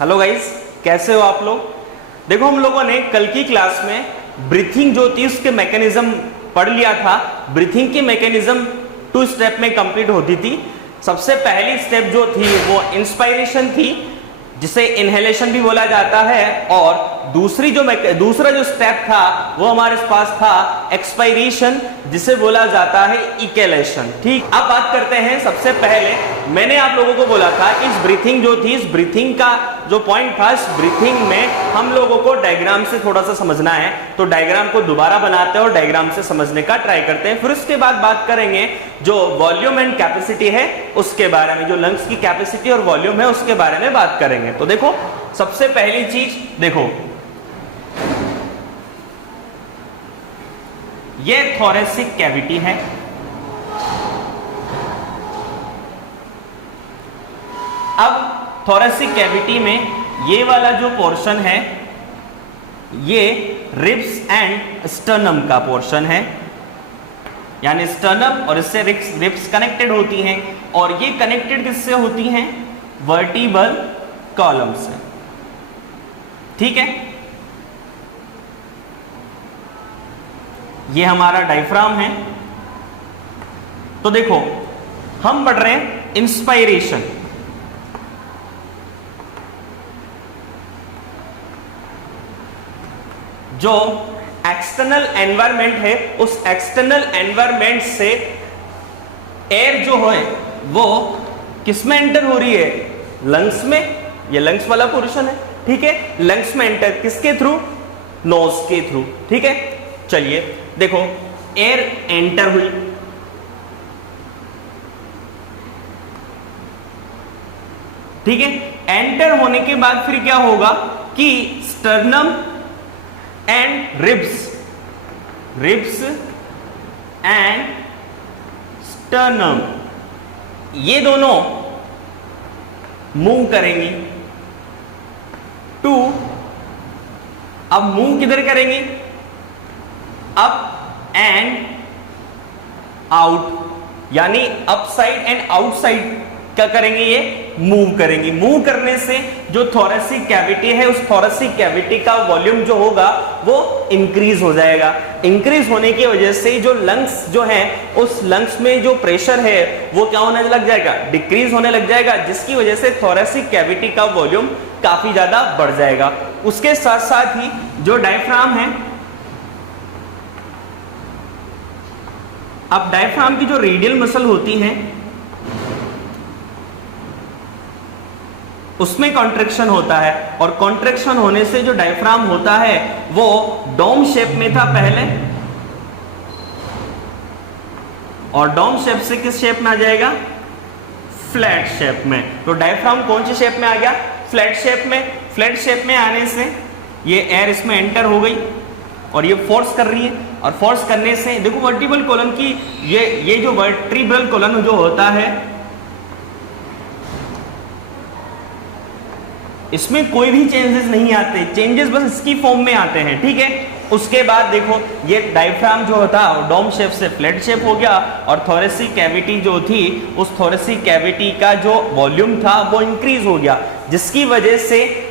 Hello guys, कैसे हो आप लोग। देखो, हम लोगों ने कल की क्लास में ब्रीथिंग जो थी उसके मैकेनिज्म पढ़ लिया था। ब्रीथिंग की मैकेनिज्म 2 स्टेप में कंप्लीट होती थी। सबसे पहली स्टेप जो थी वो इंस्पायरेशन थी, जिसे इनहेलेशन भी बोला जाता है, और दूसरा जो स्टेप था वो हमारे पास था एक्सपायरेशन, जिसे बोला जाता है इकेलेशन। ठीक, अब बात करते हैं। सबसे पहले मैंने आप लोगों को बोला था कि इस ब्रीथिंग जो थी, इस ब्रीथिंग का जो पॉइंट था, इस ब्रीथिंग में हम लोगों को डायग्राम से थोड़ा सा समझना है। तो डायग्राम को दोबारा बनाते हैं और डायग्राम से समझने का ट्राई करते हैं। फिर उसके बाद बात करेंगे जो वॉल्यूम एंड कैपेसिटी है उसके बारे में, जो लंग्स की कैपेसिटी और वॉल्यूम है उसके बारे में बात करेंगे। तो देखो, सबसे पहली चीज देखो, ये थोरेसिक कैविटी है। अब थोरेसिक कैविटी में ये वाला जो पोर्शन है ये रिब्स एंड स्टर्नम का पोर्शन है, यानी स्टर्नम और इससे रिब्स कनेक्टेड होती हैं, और ये कनेक्टेड किससे होती हैं? वर्टिब्रल कॉलम से। ठीक है, ये हमारा डायफ्राम है। तो देखो, हम पढ़ रहे हैं इंस्पायरेशन। जो एक्सटर्नल एनवायरनमेंट है, उस एक्सटर्नल एनवायरनमेंट से एयर जो है वो किस में एंटर हो रही है? लंग्स में। ये लंग्स वाला पोर्शन है। ठीक है, लंग्स में एंटर किसके थ्रू? नोज के थ्रू। ठीक है, चलिए देखो, एयर एंटर हुई, ठीक है। एंटर होने के बाद फिर क्या होगा कि sternum and ribs and sternum ये दोनों मूव करेंगी टू, अब मूव किधर करेंगी? अप एंड आउट, यानी up side and out side क्या करेंगे? ये मूव करेंगी। मूव करने से जो थोरेसिक कैविटी है, उस थोरेसिक कैविटी का वॉल्यूम जो होगा वो इंक्रीज हो जाएगा। इंक्रीज होने की वजह से जो लंग्स जो है, उस लंग्स में जो प्रेशर है वो क्या होने लग जाएगा? डिक्रीज होने लग जाएगा, जिसकी वजह से थोरेसिक कैविटी का वॉल्यूम काफी ज्यादा बढ़ जाएगा। उसके साथ साथ ही जो डायफ्राम है, अब डायफ्राम की जो रेडियल मसल होती है उसमें कॉन्ट्रैक्शन होता है, और कॉन्ट्रैक्शन होने से जो डायफ्राम होता है वो डोम शेप में था पहले, और डोम शेप से किस शेप में आ जाएगा? फ्लैट शेप में। तो डायफ्राम कौन सी शेप में आ गया? फ्लैट शेप में। फ्लैट शेप में आने से ये एयर इसमें एंटर हो गई और ये फोर्स कर रही है, और फोर्स करने से देखो वर्टिब्रल कॉलम की ये जो वर्टिब्रल कॉलम जो होता है इसमें कोई भी चेंजेस नहीं आते, चेंजेस बस इसकी फॉर्म में आते हैं। ठीक है, उसके बाद देखो ये डायफ्राम जो होता है डोम शेप से फ्लैट शेप हो गया, और थोरेसिक कैविटी जो थी, उस थोरेसिक कैविटी का जो वॉल्यूम था वो इंक्रीज हो गया, जिसकी वजह से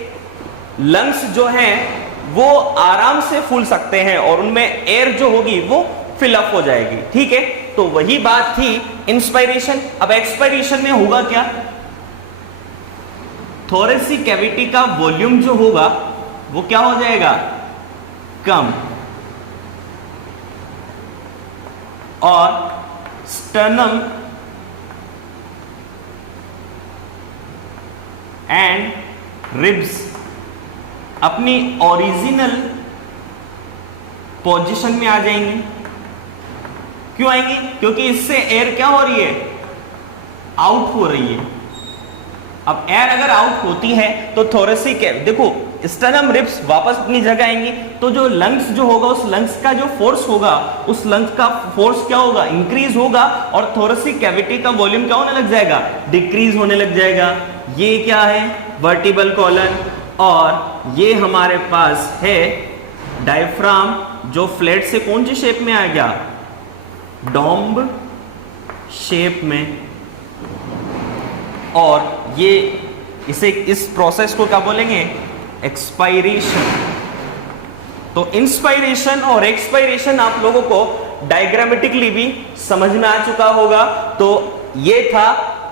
लंग्स जो हैं वो आराम से फूल सकते हैं और उनमें एयर जो होगी वो फिलअप हो जाएगी। ठीक है, तो वही बात थी इंस्पायरेशन। अब एक्सपायरेशन में होगा क्या? थोरेसिक कैविटी का वॉल्यूम जो होगा वो क्या हो जाएगा? कम, और स्टर्नम एंड रिब्स अपनी ओरिजिनल पोजीशन में आ जाएंगे। क्यों आएंगे? क्योंकि इससे एयर क्या हो रही है? आउट हो रही है। अब एयर अगर आउट होती है तो थोरेसिक देखो स्टर्नम रिब्स वापस अपनी जगह आएंगी, तो जो लंग्स जो होगा, उस लंग्स का जो फोर्स होगा, उस लंग्स का फोर्स क्या होगा? इंक्रीज होगा, और थोरेसिक कैविटी का वॉल्यूम क्या होने लग जाएगा? डिक्रीज होने लग जाएगा। ये क्या है? वर्टिब्रल कॉलम, और ये हमारे पास है डायफ्राम, जो फ्लैट से कौन सी शेप में आ गया? डोम शेप में, और ये इस प्रोसेस को क्या बोलेंगे? एक्सपायरेशन। तो इंस्पायरेशन और एक्सपायरेशन आप लोगों को डायग्रामेटिकली भी समझ में आ चुका होगा। तो ये था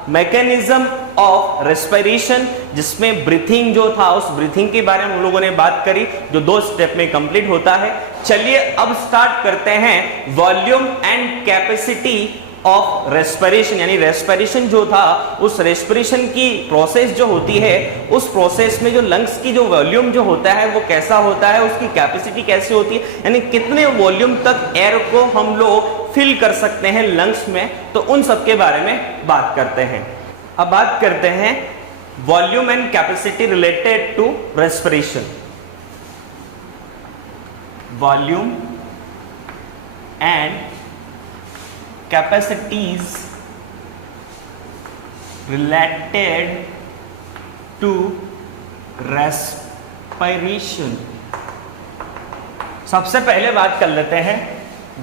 मैकेनिज्म ऑफ रेस्पिरेशन, जिसमें ब्रीथिंग जो था उस ब्रीथिंग के बारे में हम लोगों ने बात करी, जो 2 स्टेप में कंप्लीट होता है। चलिए अब स्टार्ट करते हैं volume and capacity of respiration, यानी रेस्पिरेशन जो था उस रेस्पिरेशन की प्रोसेस जो होती है, उस प्रोसेस में जो लंग्स की जो वॉल्यूम जो होता है वो कैसा होता है, उसकी कैपेसिटी कैसे होती है, यानी कितने वॉल्यूम तक एयर को हम लोग फिल कर सकते हैं लंग्स में। तो उन सब के बारे में बात करते हैं। अब बात करते हैं volume and capacity related to respiration. Volume and capacities related to respiration। सबसे पहले बात कर लेते हैं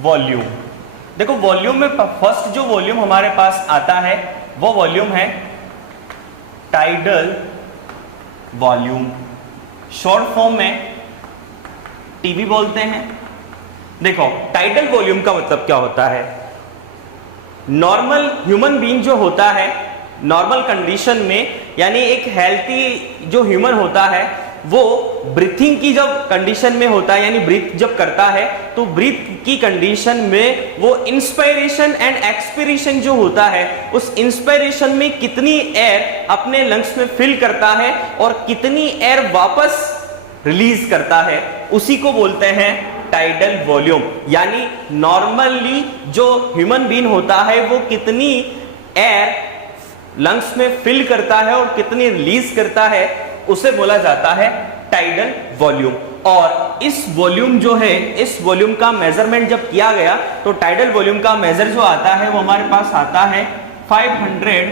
वॉल्यूम। देखो वॉल्यूम में फर्स्ट जो वॉल्यूम हमारे पास आता है वो वॉल्यूम है टाइडल वॉल्यूम, शॉर्ट फॉर्म में टीवी बोलते हैं। देखो टाइडल वॉल्यूम का मतलब क्या होता है? नॉर्मल ह्यूमन बीइंग जो होता है नॉर्मल कंडीशन में, यानी एक हेल्थी जो ह्यूमन होता है वो ब्रीथिंग की जब कंडीशन में होता है, यानी ब्रीथ जब करता है तो ब्रीथ की कंडीशन में वो इंस्पायरेशन एंड एक्सपिरेशन जो होता है, उस इंस्पायरेशन में कितनी एयर अपने लंग्स में फिल करता है और कितनी एयर वापस रिलीज करता है, उसी को बोलते हैं टाइडल वॉल्यूम। यानी नॉर्मली जो ह्यूमन बीइंग होता है वो कितनी एयर लंग्स में फिल करता है और कितनी रिलीज करता है, उसे बोला जाता है टाइडल वॉल्यूम। और इस वॉल्यूम जो है, इस वॉल्यूम का मेजरमेंट जब किया गया तो टाइडल वॉल्यूम का मेजर जो आता है वो हमारे पास आता है 500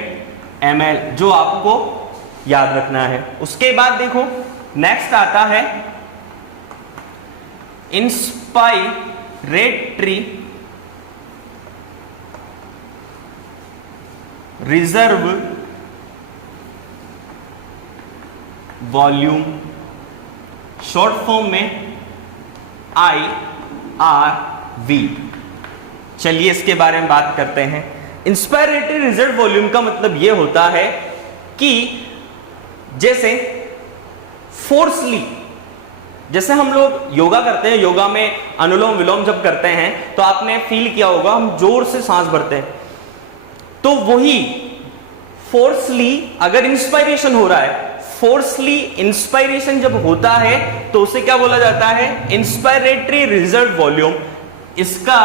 ml, जो आपको याद रखना है। उसके बाद देखो नेक्स्ट आता है inspiratory reserve volume, short form में IRV। चलिए इसके बारे में बात करते हैं। इंस्पायरेटरी रिजर्व वॉल्यूम का मतलब यह होता है कि जैसे फोर्सली, जैसे हम लोग योगा करते हैं, योगा में अनुलोम विलोम जब करते हैं तो आपने फील किया होगा हम जोर से सांस भरते हैं, तो वही फोर्सली अगर इंस्पायरेशन हो रहा है, फोर्सली इंस्पायरेशन जब होता है तो उसे क्या बोला जाता है? Inspiratory reserve volume. इसका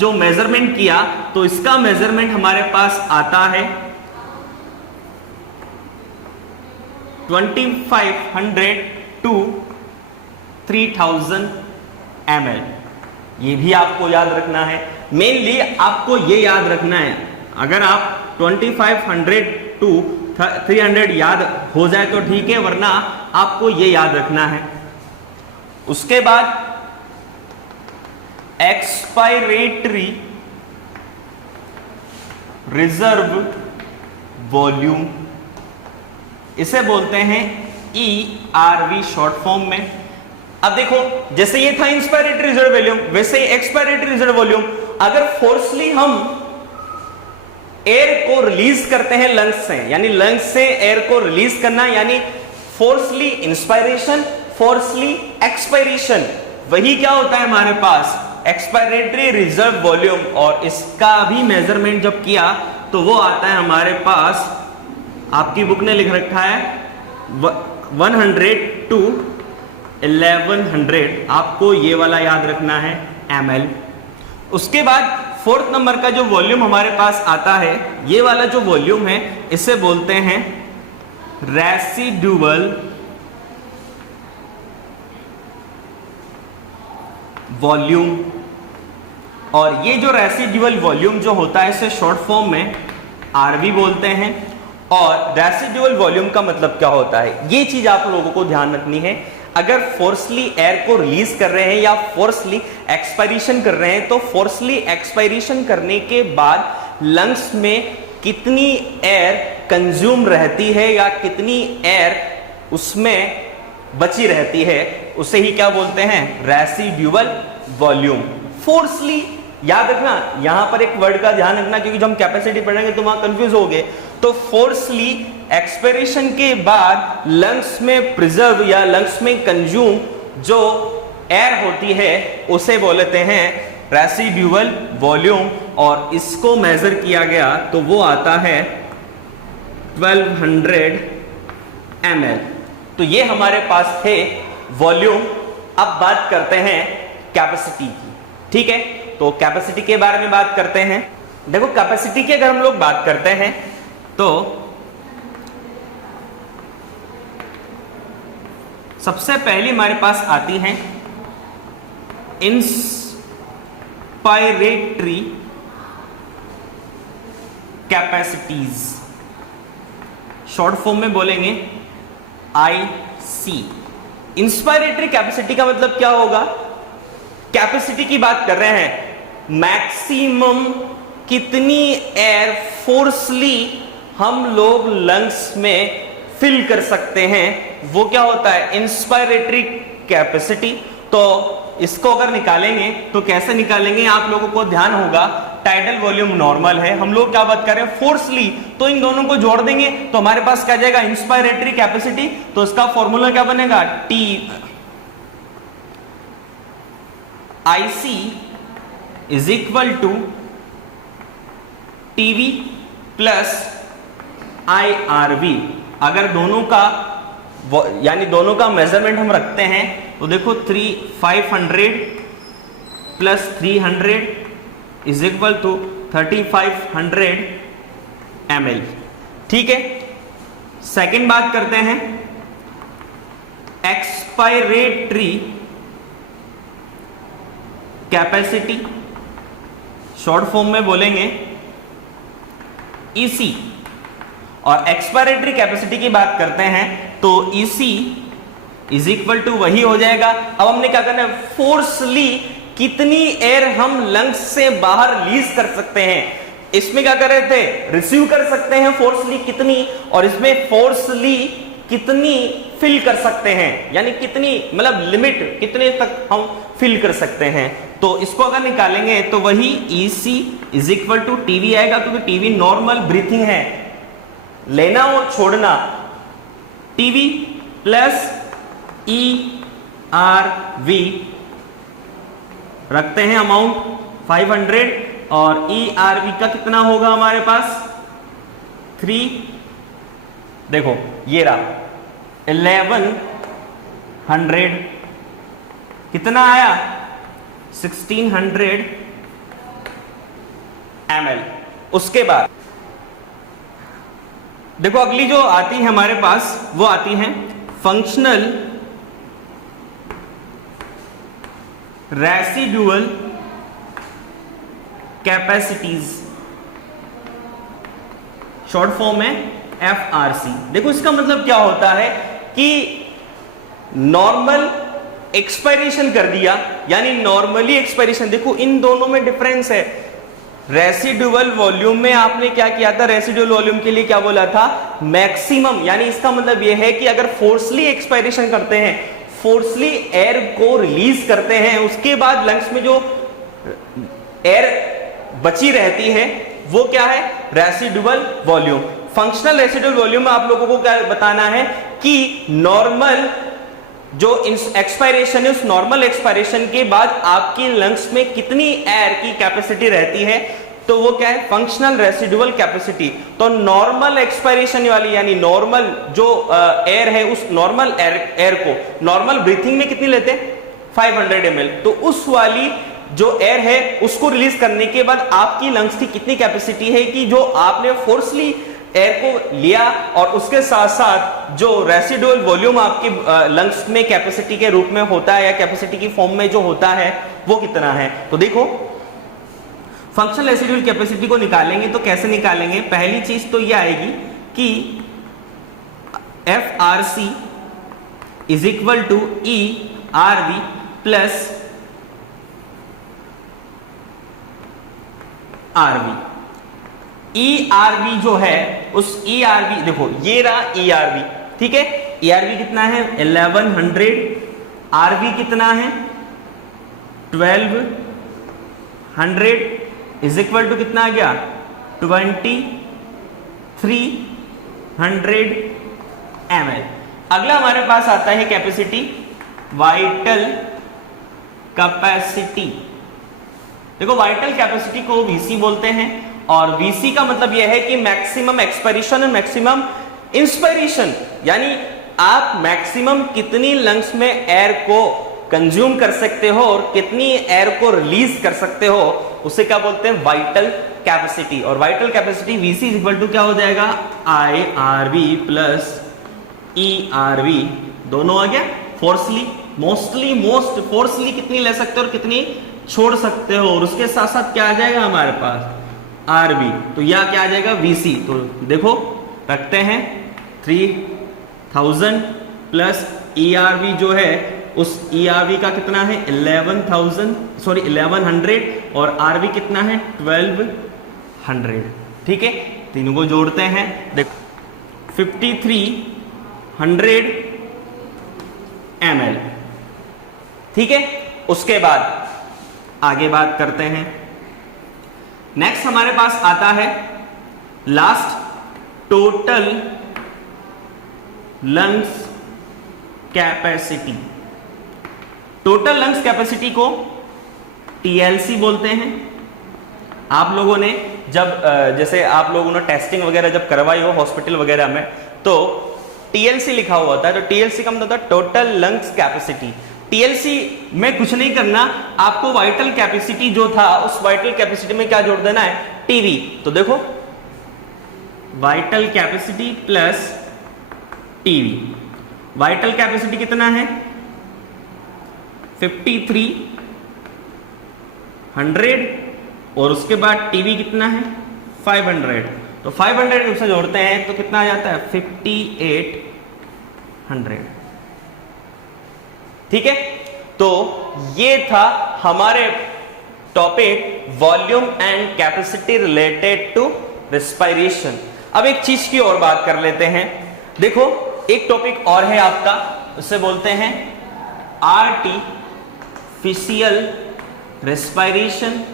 जो मेजरमेंट किया तो इसका मेजरमेंट हमारे पास आता है 2500 to 3000 ml। ये भी आपको याद रखना है। मेनली आपको ये याद रखना है, अगर आप 2500 to 300 याद हो जाए तो ठीक है, वरना आपको ये याद रखना है। उसके बाद एक्सपायरेटरी रिजर्व वॉल्यूम, इसे बोलते हैं ERV शॉर्ट फॉर्म में। अब देखो जैसे ये था इंस्पायरेटरी रिजर्व वॉल्यूम, वैसे ही एक्सपायरेटरी रिजर्व वॉल्यूम, अगर फोर्सली हम एयर को रिलीज करते हैं लंग्स से, यानी लंग्स से एयर को रिलीज करना, यानी फोर्सली इंस्पायरेशन, फोर्सली एक्सपायरेशन, वही क्या होता है हमारे पास? Expiratory reserve volume. और इसका भी मेजरमेंट जब किया तो वो आता है हमारे पास, आपकी बुक ने लिख रखा है 100 to 1100, आपको ये वाला याद रखना है ml। उसके बाद फोर्थ नंबर का जो वॉल्यूम हमारे पास आता है, ये वाला जो वॉल्यूम है इसे बोलते हैं रेसिडुअल वॉल्यूम। और ये जो रेसिडुअल वॉल्यूम जो होता है इसे शॉर्ट फॉर्म में RV बोलते हैं। और रेसिडुअल वॉल्यूम का मतलब क्या होता है, ये चीज आप लोगों को ध्यान रखनी है। अगर फोर्सली एयर को रिलीज कर रहे हैं या फोर्सली एक्सपायरेशन कर रहे हैं, तो फोर्सली एक्सपायरेशन करने के बाद लंग्स में कितनी एयर कंज्यूम रहती है या कितनी एयर उसमें बची रहती है, उसे ही क्या बोलते हैं, रेसिड्यूअल वॉल्यूम। फोर्सली याद रखना, यहां पर एक वर्ड का ध्यान रखना, क्योंकि जब हम कैपेसिटी पढ़ेंगे तो वहां कंफ्यूज हो गए। तो फोर्सली एक्सपिरेशन के बाद लंग्स में प्रिजर्व या लंग्स में कंज्यूम जो एयर होती है उसे बोलते हैं रेसिड्यूअल वॉल्यूम, और इसको मेजर किया गया तो वो आता है 1200 ml। तो ये हमारे पास थे वॉल्यूम। अब बात करते हैं कैपेसिटी की, ठीक है। तो कैपेसिटी के बारे में बात करते हैं। देखो कैपेसिटी की अगर हम लोग बात करते हैं तो सबसे पहले हमारे पास आती हैं इंस्पायरेटरी कैपेसिटीज, शॉर्ट फॉर्म में बोलेंगे IC। इंस्पायरेटरी कैपेसिटी का मतलब क्या होगा, कैपेसिटी की बात कर रहे हैं, मैक्सिमम कितनी एयर फोर्सली हम लोग लंग्स में फिल कर सकते हैं, वो क्या होता है इंस्पायरेटरी कैपेसिटी। तो इसको अगर निकालेंगे तो कैसे निकालेंगे, आप लोगों को ध्यान होगा टाइडल वॉल्यूम नॉर्मल है, हम लोग क्या बात कर रहे हैं फोर्सली, तो इन दोनों को जोड़ देंगे तो हमारे पास क्या जाएगा इंस्पायरेटरी कैपेसिटी। तो इसका फॉर्मूला क्या बनेगा, IC is equal to TV plus IRV। अगर दोनों का यानी दोनों का मेजरमेंट हम रखते हैं तो देखो 500 plus 300 is equal to 3500 ml, ठीक है। सेकंड बात करते हैं एक्सपायरेटरी कैपेसिटी, शॉर्ट फॉर्म में बोलेंगे EC। और एक्सपायरेटरी कैपेसिटी की बात करते हैं तो EC इज इक्वल टू वही हो जाएगा। अब हमने क्या करना है, फोर्सली कितनी एयर हम लंग्स से बाहर रिलीज कर सकते हैं। इसमें क्या कर रहे थे, रिसीव कर सकते हैं फोर्सली कितनी, और इसमें फोर्सली कितनी फिल कर सकते हैं, यानी कितनी मतलब लिमिट कितने तक हम फिल कर सकते हैं। तो इसको अगर निकालेंगे तो वही EC is equal to TV आएगा, क्योंकि TV नॉर्मल ब्रीथिंग है, लेना और छोड़ना। TV प्लस ERV रखते हैं अमाउंट 500, और ERV का कितना होगा हमारे पास 3, देखो ये रहा 1100, कितना आया 1600 ml। उसके बाद देखो अगली जो आती है हमारे पास वो आती है functional residual capacities, short form में FRC। देखो इसका मतलब क्या होता है कि नॉर्मल एक्सपायरेशन कर दिया, यानी नॉर्मली एक्सपायरेशन, देखो इन दोनों में डिफरेंस है। रेसिडुअल वॉल्यूम में आपने क्या किया था, रेसिडुअल वॉल्यूम के लिए क्या बोला था, मैक्सिमम, यानी इसका मतलब यह है कि अगर फोर्सली एक्सपायरेशन करते हैं, फोर्सली एयर को रिलीज करते हैं, उसके बाद लंग्स में जो एयर बची रहती है वो क्या है, residual volume. Functional residual volume में आप लोगों को क्या बताना है कि नॉर्मल जो एक्सपायरेशन है, उस नॉर्मल एक्सपायरेशन के बाद आपकी लंग्स में कितनी एयर की कैपेसिटी रहती है, तो वो क्या है, फंक्शनल रेसिडुअल कैपेसिटी। तो नॉर्मल एक्सपायरेशन वाली यानी नॉर्मल जो एयर है, उस नॉर्मल एयर को नॉर्मल ब्रीथिंग में कितनी लेते हैं 500 ml, तो उस वाली जो एयर है उसको रिलीज करने के बाद आपकी लंग्स की कितनी कैपेसिटी है कि जो आपने फोर्सली एयर को लिया, और उसके साथ साथ जो रेसिडुअल वॉल्यूम आपके लंग्स में कैपेसिटी के रूप में होता है या कैपेसिटी की फॉर्म में जो होता है वो कितना है। तो देखो फंक्शनल रेसिडुअल कैपेसिटी को निकालेंगे तो कैसे निकालेंगे, पहली चीज तो ये आएगी कि FRC is equal to ERV plus RV। ERV जो है उस ERV, देखो ये रहा ERV, ठीक है, ERV कितना है 1100, RV कितना है 1200 इज इक्वल टू कितना आ गया 2300 ml। अगला हमारे पास आता है कैपेसिटी, वाइटल कैपेसिटी। देखो वाइटल कैपेसिटी को VC बोलते हैं, और VC का मतलब यह है कि मैक्सिमम एक्सपायरेशन और मैक्सिमम इंस्पायरेशन, यानी आप मैक्सिमम कितनी लंग्स में एयर को कंज्यूम कर सकते हो और कितनी एयर को रिलीज कर सकते हो, उसे क्या बोलते हैं वाइटल कैपेसिटी। और vital capacity VC is equal to क्या हो जाएगा IRV प्लस ERV, दोनों आ गया फोर्सली, मोस्ट फोर्सली कितनी ले सकते हो और कितनी छोड़ सकते हो, और उसके साथ साथ क्या आ जाएगा हमारे पास RV, तो यह क्या आ जाएगा VC। तो देखो रखते हैं 3000 प्लस ERV जो है उस ERV का कितना है 1100 और RV कितना है 1200, ठीक है, तीनों को जोड़ते हैं, देखो 5300 ml, ठीक है। उसके बाद आगे बात करते हैं, नेक्स्ट हमारे पास आता है last total lungs capacity. Total lungs capacity को TLC बोलते हैं। आप लोगों ने जब जैसे आप लोगों ने टेस्टिंग वगैरह जब करवाई हो हॉस्पिटल वगैरह में, तो TLC लिखा हुआ होता है, तो TLC का मतलब होता है टोटल लंग्स कैपेसिटी। TLC में कुछ नहीं करना, आपको वाइटल कैपेसिटी जो था उस वाइटल कैपेसिटी में क्या जोड़ देना है TV। तो देखो vital capacity plus TV, vital capacity कितना है 5300 और उसके बाद TV कितना है 500, तो 500 उसे जोड़ते हैं तो कितना आ जाता है 5800, ठीक है। तो ये था हमारे topic volume and capacity related to respiration. अब एक चीज की और बात कर लेते हैं, देखो एक टॉपिक और है आपका, उसे बोलते हैं आर्टिफिशियल रेस्पिरेशन।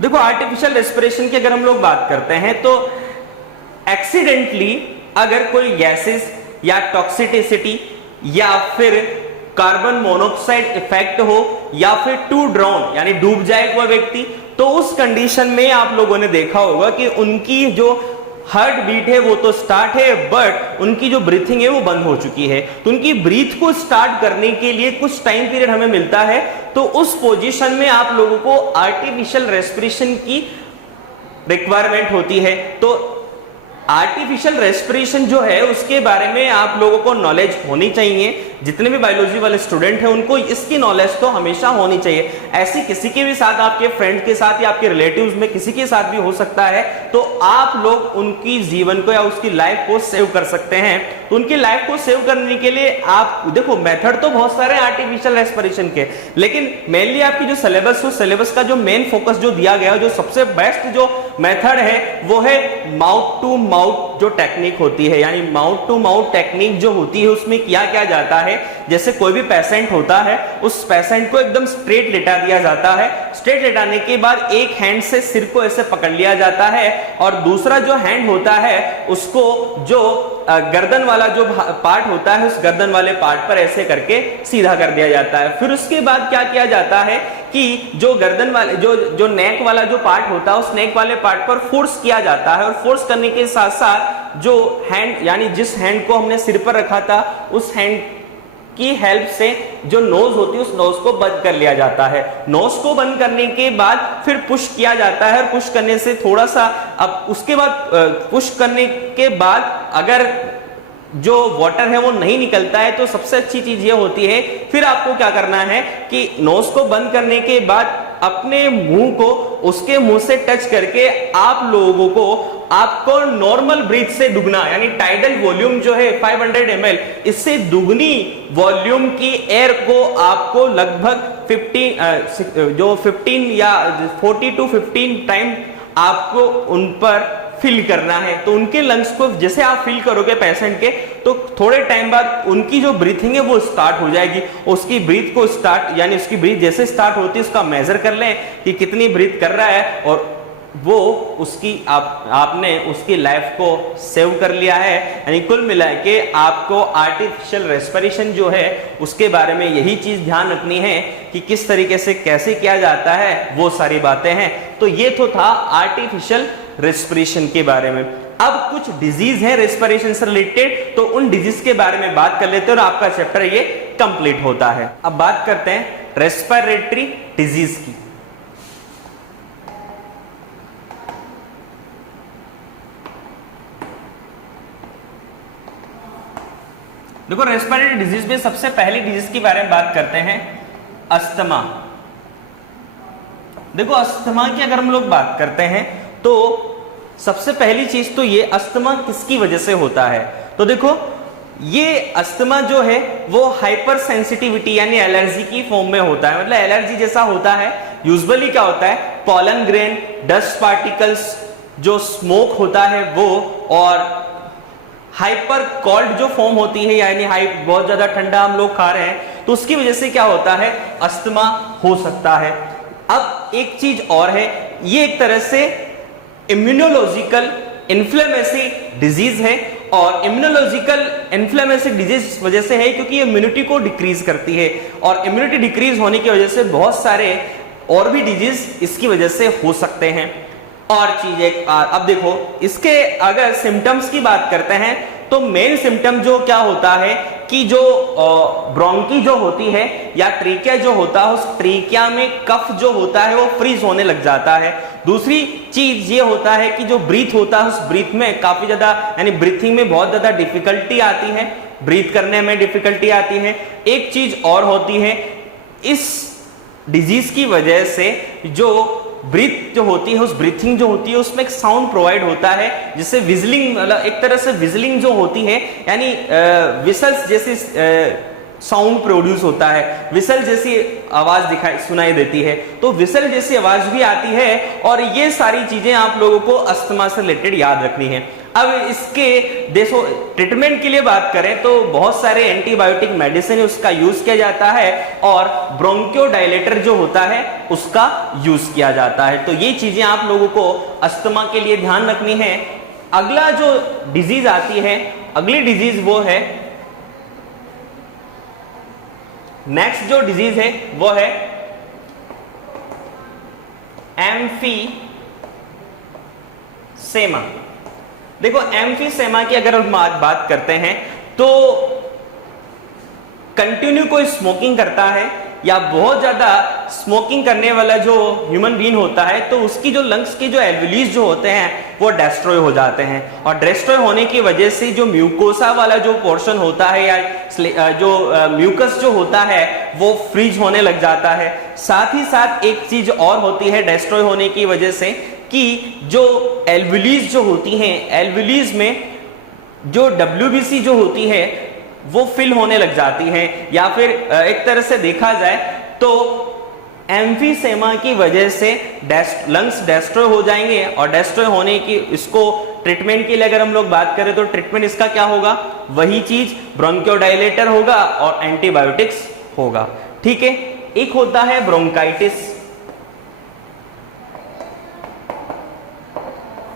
देखो आर्टिफिशियल रेस्पिरेशन की अगर हम लोग बात करते हैं तो एक्सीडेंटली अगर कोई गैसेस या टॉक्सिसिटी या फिर कार्बन मोनोऑक्साइड इफेक्ट हो या फिर टू ड्राउन यानी डूब जाए कोई व्यक्ति, तो उस कंडीशन में आप लोगों ने देखा होगा कि उनकी जो हार्ट बीट है वो तो स्टार्ट है, बट उनकी जो ब्रीथिंग है वो बंद हो चुकी है। तो उनकी ब्रीथ को स्टार्ट करने के लिए कुछ टाइम पीरियड हमें मिलता है, तो उस पोजीशन में आप लोगों को आर्टिफिशियल रेस्पिरेशन की रिक्वायरमेंट होती है। तो आर्टिफिशियल रेस्पिरेशन जो है उसके बारे में आप लोगों को नॉलेज होनी चाहिए। जितने भी बायोलॉजी वाले स्टूडेंट हैं उनको इसकी नॉलेज तो हमेशा होनी चाहिए। ऐसी किसी के भी साथ, आपके फ्रेंड के साथ या आपके रिलेटिव्स में किसी के साथ भी हो सकता है, तो आप लोग उनकी जीवन को या उसकी लाइफ को सेव कर सकते हैं। तो उनकी लाइफ को सेव करने के लिए आप देखो मेथड तो बहुत सारे आर्टिफिशियल रेस्पिरेशन के, लेकिन मेनली आपकी जो सिलेबस हो, सिलेबस का जो मेन फोकस जो दिया गया, जो सबसे बेस्ट जो मेथड है वो है माउथ टू माउथ जो टेक्निक होती है। यानी माउथ टू माउथ टेक्निक जो होती है उसमें क्या किया जाता है, जैसे कोई भी पेशेंट होता है उस पेशेंट को एकदम स्ट्रेट लेटा दिया जाता है। स्ट्रेट लेटाने के बाद एक हैंड से सिर को ऐसे पकड़ लिया जाता है और दूसरा जो हैंड होता है उसको जो गर्दन वाला जो पार्ट होता है उस गर्दन वाले पार्ट पर ऐसे करके सीधा कर दिया जाता है। फिर उसके बाद क्या किया जाता है कि जो गर्दन वाले जो नेक वाला जो पार्ट होता है उस नेक वाले पार्ट पर फोर्स किया जाता है, और फोर्स करने के साथ साथ जो हैंड यानी जिस हैंड को हमने सिर पर रखा था उस हैंड की हेल्प से जो नोज होती है उस नोज को बंद कर लिया जाता है। नोज को बंद करने के बाद फिर पुश किया जाता है, और पुश करने से थोड़ा सा अब उसके बाद पुश करने के बाद अगर जो वाटर है वो नहीं निकलता है तो सबसे अच्छी चीज ये होती है, फिर आपको क्या करना है कि नोज को बंद करने के बाद अपने मुंह को उसके मुंह से टच करके आप लोगों को आपको नॉर्मल ब्रीथ से दुगना यानी टाइडल वॉल्यूम जो है 500 ml, इससे दुगनी वॉल्यूम की एयर को आपको लगभग 15 या 40 to 15 टाइम आपको उन पर फिल करना है। तो उनके लंग्स को जैसे आप फिल करोगे पेशेंट के, तो थोड़े टाइम बाद उनकी जो ब्रीथिंग है वो स्टार्ट हो जाएगी। उसकी ब्रीथ को स्टार्ट यानी उसकी ब्रीथ जैसे स्टार्ट होती है उसका मेजर कर लें कि कितनी ब्रीथ कर रहा है, और वो उसकी आपने उसकी लाइफ को सेव कर लिया है। यानी कुल मिला के आपको आर्टिफिशियल रेस्पिरेशन जो है उसके बारे में यही चीज ध्यान रखनी है कि किस तरीके से कैसे किया जाता है, वो सारी बातें हैं। तो ये तो था आर्टिफिशियल रेस्पिरेशन के बारे में। अब कुछ डिजीज है रेस्पिरेशन से रिलेटेड, तो उन डिजीज के बारे में बात कर लेते हैं और आपका चैप्टर ये कंप्लीट होता है। अब बात करते हैं रेस्पिरेटरी डिजीज की। देखो रेस्पिरेटरी डिजीज में सबसे पहली डिजीज के बारे में बात करते हैं, अस्थमा। देखो अस्थमा की अगर हम लोग बात करते हैं तो सबसे पहली चीज तो ये अस्थमा किसकी वजह से होता है। तो देखो ये अस्थमा जो है वो हाइपर सेंसिटिविटी यानी एलर्जी की फॉर्म में होता है, मतलब एलर्जी जैसा होता है। यूजुअली क्या होता है, पॉलन ग्रेन, डस्ट पार्टिकल्स, जो स्मोक होता है वो, और हाइपर कोल्ड जो फॉर्म होती है यानी बहुत ज्यादा ठंडा हम लोग खा रहे हैं, तो उसकी वजह से क्या होता है, अस्थमा हो सकता है। अब एक चीज और है, ये एक तरह से इम्यूनोलॉजिकल इन्फ्लेमेटरी डिजीज है, और इम्यूनोलॉजिकल इन्फ्लेमेटरी डिजीज इस वजह से है क्योंकि इम्यूनिटी को डिक्रीज करती है, और इम्यूनिटी डिक्रीज होने की वजह से बहुत सारे और भी डिजीज इसकी वजह से हो सकते हैं। और चीजें अब देखो इसके अगर सिम्टम्स की बात करते हैं तो मेन सिम्टम जो क्या होता है कि जो ब्रोंकी जो होती है या ट्रीकिया जो होता है, उस ट्रीकिया में कफ जो होता है वो फ्रीज होने लग जाता है। दूसरी चीज ये होता है कि जो ब्रीथ होता है उस ब्रीथ में काफी ज्यादा यानी ब्रीथिंग में बहुत ज्यादा डिफिकल्टी आती है, ब्रीथ करने में डिफिकल्टी आती है। एक चीज और होती है, इस डिजीज की वजह से जो ब्रीथ जो होती है, उस ब्रीथिंग जो होती है उसमें एक साउंड प्रोवाइड होता है जिससे विजलिंग, मतलब एक तरह से विजलिंग जो होती है यानी विसल्स जैसी साउंड प्रोड्यूस होता है, विसल जैसी आवाज सुनाई देती है, तो विसल जैसी आवाज भी आती है। और ये सारी चीजें आप लोगों को अस्थमा से रिलेटेड याद रखनी है। अब इसके देखो ट्रीटमेंट के लिए बात करें तो बहुत सारे एंटीबायोटिक मेडिसिन उसका यूज किया जाता है, और ब्रोंकियोडायलेटर जो होता है उसका यूज किया जाता है। तो ये चीजें आप लोगों को अस्थमा के लिए ध्यान रखनी है। अगला जो डिजीज आती है, अगली डिजीज वो है, नेक्स्ट जो डिजीज है वो है एम्फीसेमा। देखो एम्फीसेमा की अगर हम बात करते हैं तो कंटिन्यू कोई स्मोकिंग करता है या बहुत ज्यादा स्मोकिंग करने वाला जो ह्यूमन बीइंग होता है, तो उसकी जो लंग्स के जो एल्विलीज जो होते हैं वो डिस्ट्रॉय हो जाते हैं, और डिस्ट्रॉय होने की वजह से जो म्यूकोसा वाला जो पोर्शन होता है या जो म्यूकस जो होता है वो फ्रीज होने लग जाता है। साथ ही साथ एक चीज और होती है डिस्ट्रॉय होने की वजह से कि जो एल्विलीज जो होती हैं, एल्विलीज में जो WBC जो होती है वो फिल होने लग जाती हैं, या फिर एक तरह से देखा जाए तो एम्फीसेमा की वजह से लंग्स डिस्ट्रॉय हो जाएंगे, और डिस्ट्रॉय होने की इसको ट्रीटमेंट के लिए अगर हम लोग बात करें तो ट्रीटमेंट इसका क्या होगा, वही चीज ब्रोंकियोडायलेटर होगा और एंटीबायोटिक्स होगा। ठीक है, एक होता है ब्रोंकाइटिस।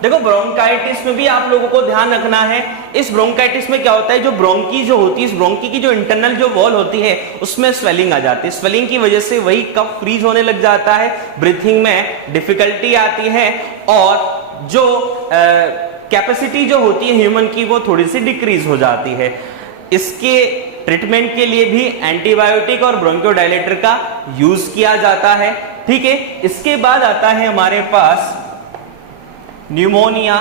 देखो ब्रोंकाइटिस में भी आप लोगों को ध्यान रखना है। इस ब्रोंकाइटिस में क्या होता है, जो ब्रोंकी जो होती है, इस ब्रोंकी की जो इंटरनल जो वॉल होती है उसमें स्वेलिंग आ जाती है। स्वेलिंग की वजह से वही कफ फ्रीज होने लग जाता है, ब्रीथिंग में डिफिकल्टी आती है, और जो कैपेसिटी जो होती है ह्यूमन की वो थोड़ी सी डिक्रीज हो जाती है। इसके ट्रीटमेंट के लिए भी एंटीबायोटिक और ब्रोंकियोडायलेटर का यूज किया जाता है। ठीक है, इसके बाद आता है हमारे पास न्यूमोनिया।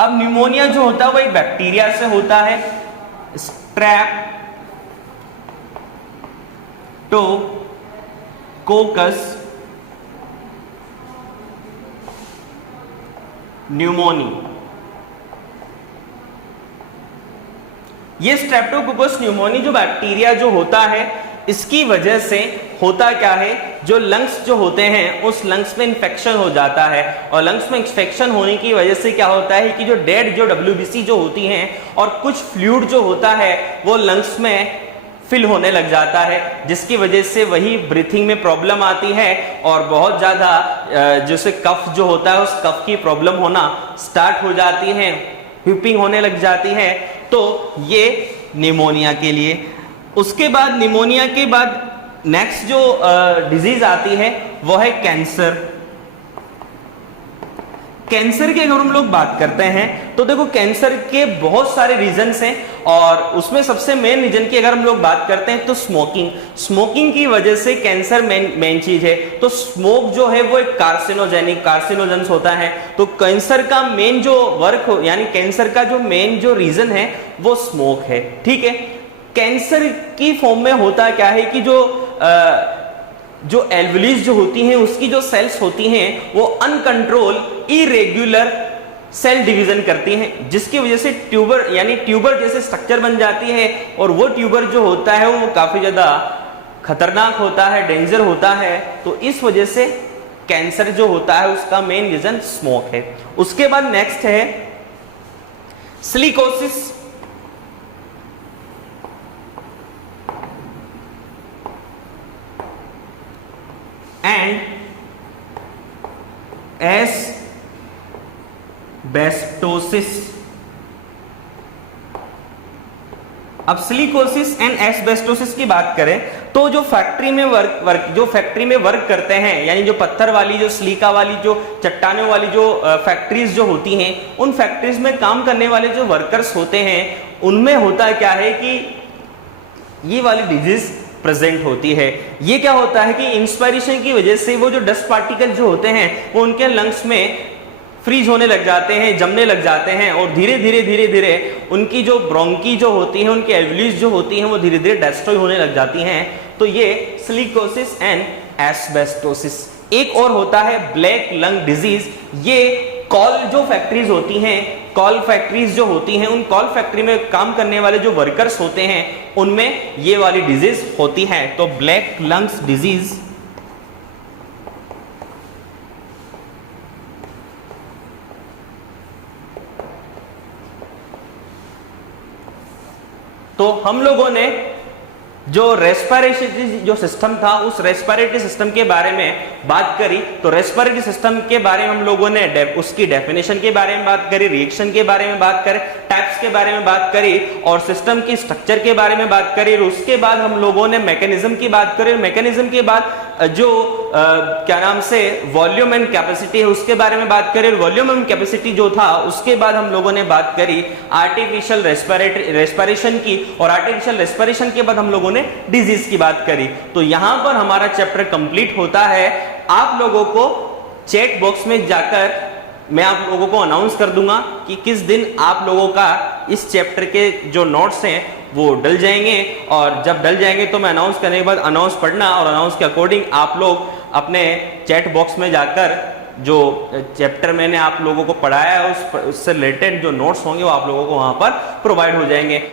अब न्यूमोनिया जो होता है वो एक बैक्टीरिया से होता है, स्ट्रेप्टोकोकस न्यूमोनी। ये स्ट्रेप्टोकोकस न्यूमोनी जो बैक्टीरिया जो होता है, इसकी वजह से होता क्या है, जो लंग्स जो होते हैं उस लंग्स में इंफेक्शन हो जाता है, और लंग्स में इंफेक्शन होने की वजह से क्या होता है कि जो डेड जो WBC जो होती हैं और कुछ फ्लूइड जो होता है वो लंग्स में फिल होने लग जाता है, जिसकी वजह से वही ब्रीथिंग में प्रॉब्लम आती है और बहुत ज़्यादा जैसे कफ जो होता है उस कफ की प्रॉब्लम होना स्टार्ट हो जाती है, व्हिपिंग होने लग जाती है। तो ये निमोनिया के लिए। उसके बाद निमोनिया के बाद नेक्स्ट जो डिजीज आती है वो है कैंसर। कैंसर की अगर हम लोग बात करते हैं तो देखो कैंसर के बहुत सारे रीजंस हैं, और उसमें सबसे मेन रीजन की अगर हम लोग बात करते हैं तो स्मोकिंग की वजह से कैंसर मेन चीज है। तो स्मोक जो है वो एक कार्सिनोजेंस होता है। तो कैंसर का मेन जो वर्क हो, यानी कैंसर का जो मेन जो रीजन है वो स्मोक है, ठीक है। कैंसर की फॉर्म में होता क्या है कि जो एल्वुलीज जो होती हैं उसकी जो सेल्स होती हैं वो अनकंट्रोल इरेग्युलर सेल डिवीजन करती हैं, जिसकी वजह से ट्यूबर यानी ट्यूबर जैसे स्ट्रक्चर बन जाती है, और वो ट्यूबर जो होता है वो काफी ज्यादा खतरनाक होता है, डेंजर होता है। तो इस वजह से कैंसर जो होता है उसका मेन रीजन स्मोक है। उसके बाद नेक्स्ट है सिलिकोसिस। And asbestosis. अब सिलिकोसिस एंड एस्बेस्टोसिस की बात करें तो जो फैक्ट्री में वर्क करते हैं, यानी जो पत्थर वाली, जो सिलिका वाली, जो चट्टानों वाली जो फैक्ट्रीज जो होती हैं, उन फैक्ट्रीज में काम करने वाले जो वर्कर्स होते हैं उनमें होता क्या है कि ये वाली डिजीज प्रेजेंट होती है। ये क्या होता है कि इंस्पायरेशन की वजह से वो जो डस्ट पार्टिकल जो होते हैं वो उनके लंग्स में फ्रीज होने लग जाते हैं, जमने लग जाते हैं, और धीरे धीरे उनकी जो ब्रोंकी जो होती है, उनकी एल्वुलीज जो होती हैं वो धीरे धीरे डिस्ट्रॉय होने लग जाती हैं। तो ये सिलिकोसिस एंड एस्बेस्टोसिस। एक और होता है ब्लैक लंग डिजीज। ये कॉल जो फैक्ट्रीज होती हैं, कॉल फैक्ट्रीज जो होती हैं, उन कॉल फैक्ट्री में काम करने वाले जो वर्कर्स होते हैं उनमें ये वाली डिजीज होती है। तो ब्लैक लंग्स डिजीज तो हम लोगों ने जो रेस्पिरेटरी जो सिस्टम था उस रेस्पिरेटरी सिस्टम के बारे में बात करी। तो रेस्पिरेटरी सिस्टम के बारे में हम लोगों ने उसकी डेफिनेशन के बारे में बात करी, रिएक्शन के बारे में बात करी, टाइप्स के बारे में बात करी, और सिस्टम की स्ट्रक्चर के बारे में बात करी। उसके बाद हम लोगों ने मैकेनिज्म की बात करी। मैकेनिज्म के बाद जो क्या नाम से वॉल्यूम एंड कैपेसिटी है उसके बारे में बात करी। वॉल्यूम एंड कैपेसिटी जो था उसके बाद हम लोगों ने बात करी आर्टिफिशियल रेस्पिरेशन की, और आर्टिफिशियल रेस्पिरेशन के बाद हम लोगों ने डिजीज की बात करी। तो यहां पर हमारा चैप्टर कंप्लीट होता है। आप लोगों को चैट बॉक्स में जाकर मैं आप लोगों को अनाउंस कर दूंगा कि किस दिन आप लोगों का इस चैप्टर के जो नोट्स हैं वो डल जाएंगे, और जब डल जाएंगे तो मैं अनाउंस करने के बाद अनाउंस पढ़ना, और अनाउंस के अकॉर्डिंग आप लोग अपने चैट बॉक्स में जाकर जो चैप्टर मैंने आप लोगों को पढ़ाया है उससे रिलेटेड जो नोट्स होंगे वो आप लोगों को वहां पर प्रोवाइड हो जाएंगे।